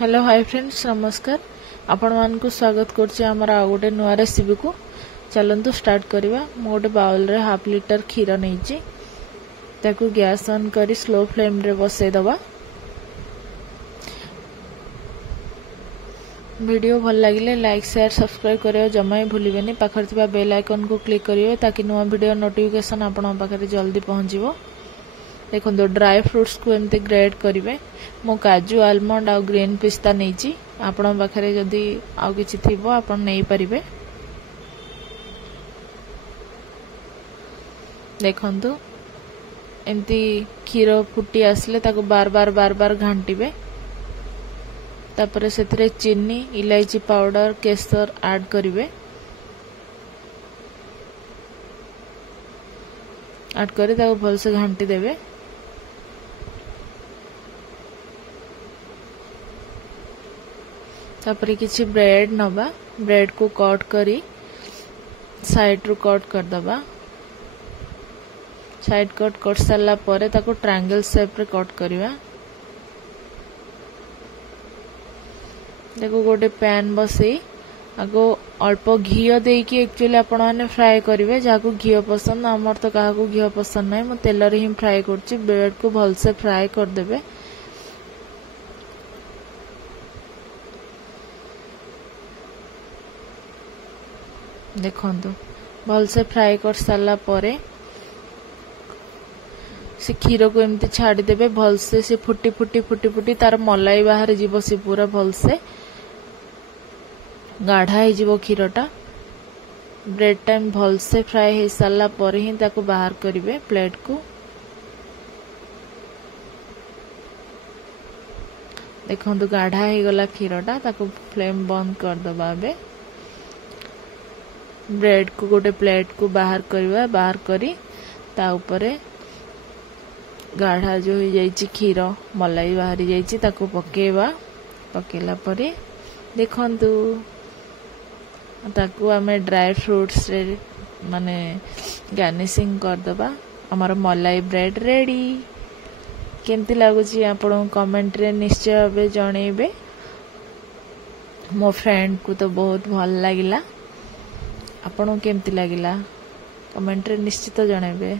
Hello hi friends नमस्कार आपण मान को स्वागत करछि हमर आ गोटे नुआ रेसिपी को चलंतु स्टार्ट करबा। मो गोटे बाउल रे हाफ लीटर खीर नैछि ताकू गैस ऑन करी स्लो फ्लेम रे बसै दबा। वीडियो भल लागिले लाइक शेयर सब्सक्राइब करियो जमा ही भूलिबेनी। पाखर थिबा बेल आइकन को क्लिक करियो ताकि नुआ वीडियो नोटिफिकेशन आपण पाखरे जल्दी पहुंचीबो। देखो ड्राई फ्रूट्स को एमती ग्रेड करेंगे। मो काजू आलमंड आ ग्रीन पिस्ता नहीं आपण पाखे जदि आउ किछि थिबो आपण नहीं परिबे। देखंतु एमती खीर फुटी आसले ताको बार बार घांटीबे। तापरे सेथिरे चीनी इलायची पाउडर केसर ऐड करिवे। ऐड करी ताको भल से घांटी देबे। तापरे किछि ब्रेड नबा। ब्रेड को कट करी साइड रू कट कर दबा। साइड कट कर साला परे ताको ट्रायंगल शेप रे कट करिवा। देखो गोटे पैन बसई आगो अल्प घी देकी एक्चुअली आपण माने फ्राई करिवे। जाको घी पसंद हमर तो काहा को घी पसंद नै। म तेल रे ही फ्राई करछि। ब्रेड को भल से फ्राई कर देबे। देखंतु भल से फ्राई कर साला परे से खीर को एमती छाड़ी देबे। भल से फुटी फुटी फुटी फुटी तार मलाई बाहर जीवो। से पूरा भल से गाढ़ा हो जीवो खीरटा। ब्रेड टाइम भल से फ्राई हो साला परे ही ताको बाहर करिवे प्लेट को। देखंतु गाढ़ा हो गला खीरटा। ताको फ्लेम बंद कर दबा। बे ब्रेड को गोटे प्लेट को बाहर करवा। बाहर करी ता ऊपरे गाढ़ा जो हो जाइछि खीर मलाई बाहरी जाइछि ताको पकेवा। पकेला परे देखंतु ताको आमे ड्राई फ्रूट्स रे माने गार्निशिंग कर दबा। हमर मलाई ब्रेड रेडी। केमती लागुछि आपण कमेंट रे निश्चय भाबे जणेबे। मो फ्रेंड को तो बहुत भल लागिला। आपन केमती लागिला कमेंट रे निश्चित जणेबे।